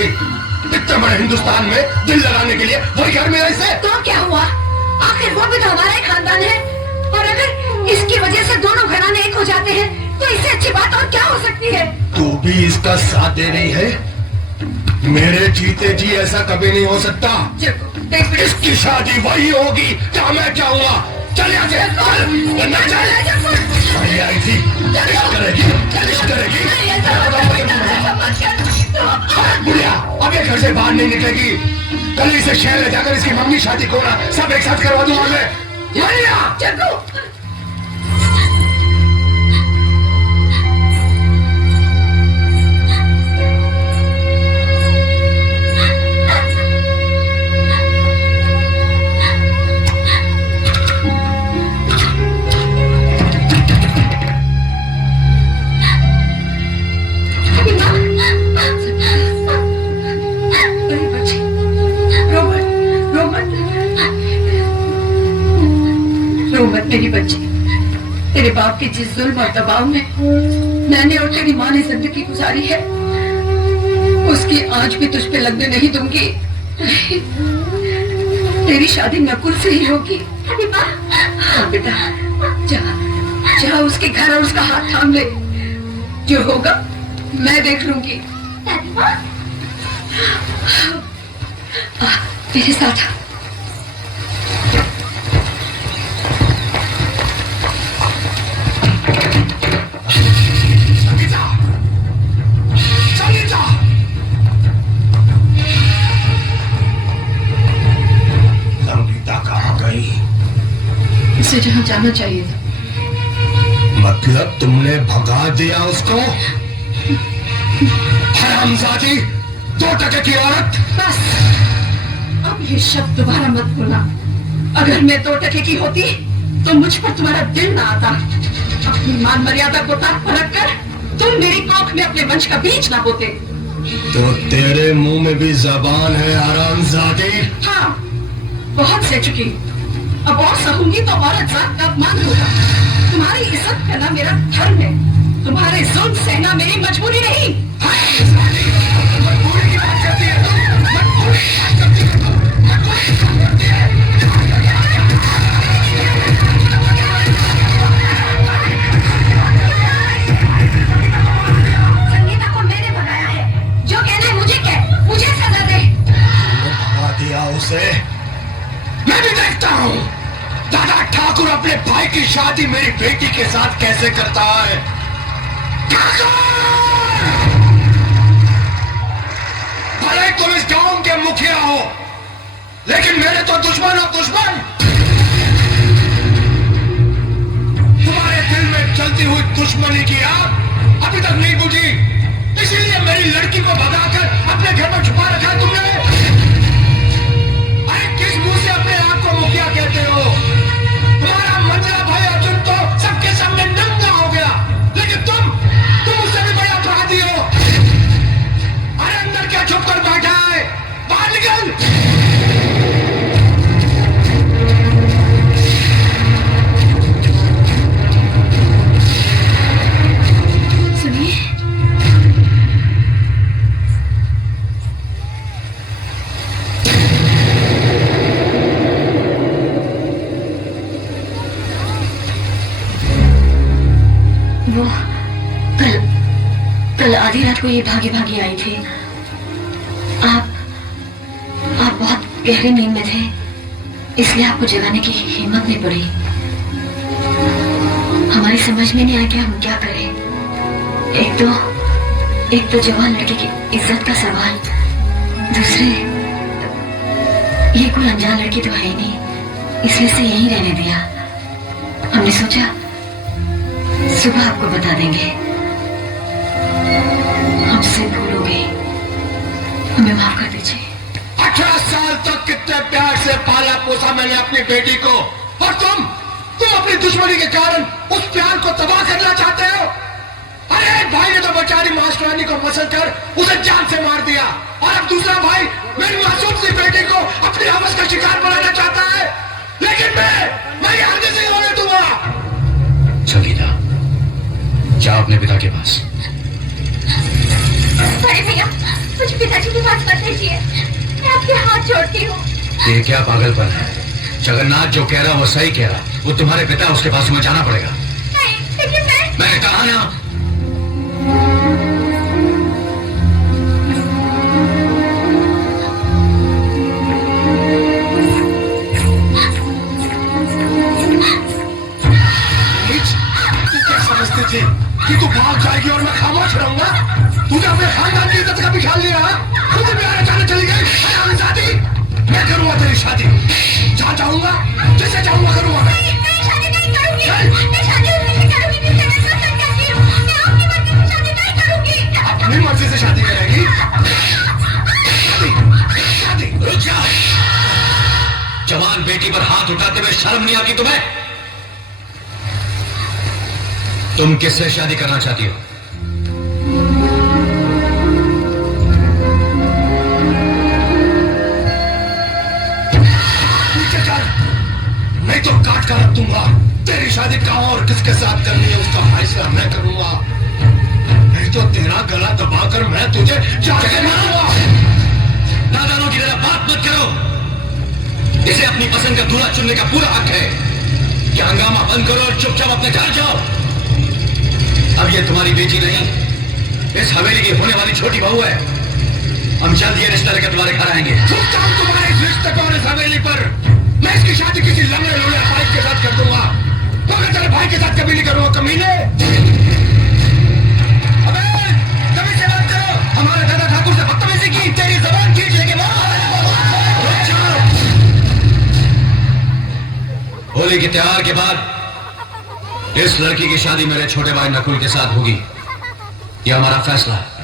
थी। इतने बड़े हिंदुस्तान में दिल लगाने के लिए वही घर में ऐसे। तो क्या हुआ, आखिर वो भी तो हमारा ही खानदान है, और अगर इसकी वजह से दोनों घराने एक हो जाते हैं तो इससे अच्छी बात और क्या हो सकती है। तू भी इसका साथ दे रही है? मेरे जीते जी ऐसा कभी नहीं हो सकता। इसकी शादी वही होगी क्या मैं चाहूंगा। चल यहाँ से, आई थी बुढ़िया, अब ये घर से बाहर नहीं निकलेगी। कल इसे शहर ले जाकर इसकी मम्मी शादी को ना सब एक साथ करवा दूंगा मैं। मेरी बच्ची, तेरे बाप के जिस जुल्म और दबाव में मैंने और तेरी माँ ने जिंदगी गुजारी है, उसकी आंच भी तुझ पे लगने नहीं दूंगी। तेरी शादी नकुल से ही होगी। हाँ बेटा, जा उसके घर और उसका हाथ थाम ले। जो होगा मैं देख लूंगी। तेरे साथ उसे जहाँ जाना चाहिए था। मतलब तुमने भगा दिया उसको? हरामजादी, 2 टके की औरत। बस अब ये शब्द दोबारा मत बोलना। अगर मैं 2 टके की होती तो मुझ पर तुम्हारा दिल ना आता। अपनी मान मर्यादा को ताक परख कर तुम मेरी कोख में अपने वंश का बीज ना बोते। तो तेरे मुंह में भी जबान है हरामजादी? हाँ, बहुत सह चुकी। अब और सहूंगी तो औरत जात का अपमान होगा। तुम्हारी इज्जत करना मेरा धर्म है, तुम्हारे जुल्म सहना मेरी मजबूरी नहीं। मजबूरी की बात करती है तुम? मजबूरी की बात करती है तुम? संगीता को मैंने भगाया है। जो कहना है मुझे कह, मुझे सजा दे। भगा दिया उसे? मैं भी देखता हूँ दादा ठाकुर अपने भाई की शादी मेरी बेटी के साथ कैसे करता है। भले तुम इस गांव के मुखिया हो, लेकिन मेरे तो दुश्मन हो दुश्मन। तुम्हारे दिल में चलती हुई दुश्मनी की आग अभी तक नहीं बुझी, इसीलिए मेरी लड़की को भगाकर अपने घर में छुपा रखा है तुमने। किस मुंह से अपने आप को मुखिया कहते हो? तुम्हारा मंजरा भाई अर्जुन तो सबके सामने नंगा हो गया, लेकिन तुम उससे भी बड़ा अपराधी हो। अरे अंदर क्या छुप कर बैठा है? बाहर निकल। सुनिए, वो कल आधी रात को ये भागी भागी आई थी। आप बहुत गहरी नींद में थे, इसलिए आपको जगाने की हिम्मत नहीं पड़ी। हमारी समझ में नहीं आया कि हम क्या करें। एक तो जवान लड़के की इज्जत का सवाल, दूसरे ये कोई अनजान लड़की तो है नहीं, इसलिए से यहीं रहने दिया। हमने सोचा सुबह आपको बता देंगे। हमसे भूल हो गई, हमें माफ कर दीजिए। 18 साल तक कितने प्यार से पाला पोसा मैंने अपनी बेटी को, और तुम अपनी दुश्मनी के कारण उस प्यार को तबाह करना चाहते हो। अरे एक भाई ने तो बेचारी मास्टरानी को मसल कर उसे जान से मार दिया, और अब दूसरा भाई मेरी मासूम सी बेटी को अपनी हवस का शिकार बनाना चाहता है। लेकिन मैं हरगिज़ नहीं होने दूंगा। संगीता, जाओ अपने पिता के पास। बड़े भैया, मुझे पिताजी के पास मत भेजिए, मैं आपके हाथ जोड़ती हूँ। ये क्या पागलपन है? जगन्नाथ जो कह रहा वो सही कह रहा। वो तुम्हारे पिता, उसके पास तुम्हें जाना पड़ेगा। नहीं, लेकिन मैंने कहा ना। तू क्या समझती थी कि तू भाग जाएगी और मैं खामोश रहूंगा? तूने अपने खानदान की इज्जत का भी ख्याल नहीं रहा। खुद भी अचानक चली गई। शादी मैं करूंगा, तेरी शादी जहाँ चाहूंगा, जैसे चाहूंगा करूंगा। मैं शादी नहीं करूंगी। मैं शादी उसी से करूंगी जिससे मैं पसंद करती हूँ। मैं अपनी मर्जी से शादी नहीं करूंगी। अपनी मर्जी से शादी करेगी? शादी रुक जा। जवान बेटी पर हाथ उठाते हुए शर्म नहीं आती तुम्हें? तुम किससे शादी करना चाहती हो? पीछे चल, नहीं तो काट कर रख दूंगा। तेरी शादी कहां और किसके साथ करनी है उसका फैसला मैं करूंगा। नहीं तो तेरा गला दबाकर मैं तुझे जाके मारूंगा। नादानों की तरह बात मत करो। इसे अपनी पसंद का दूल्हा चुनने का पूरा हक है। कि हंगामा बंद करो और चुपचाप अपने घर जाओ। अब ये तुम्हारी बेटी नहीं, इस हवेली की होने वाली छोटी बहू है। हम जल्द ये रिश्ता लेकर तुम्हारे घर आएंगे। तुम्हारे इस रिश्ते पर, इस हवेली पर मैं इसकी शादी किसी लंगड़े लूले भाई के साथ कर दूंगा, मगर तेरे भाई के साथ कभी नहीं करूंगा। कमीने, अबे कभी से बात करो। हमारे दादा ठाकुर से बदतमीजी की, तेरी जबान खींच लेंगे। होली के त्योहार के बाद इस लड़की की शादी मेरे छोटे भाई नकुल के साथ होगी। यह हमारा फैसला है।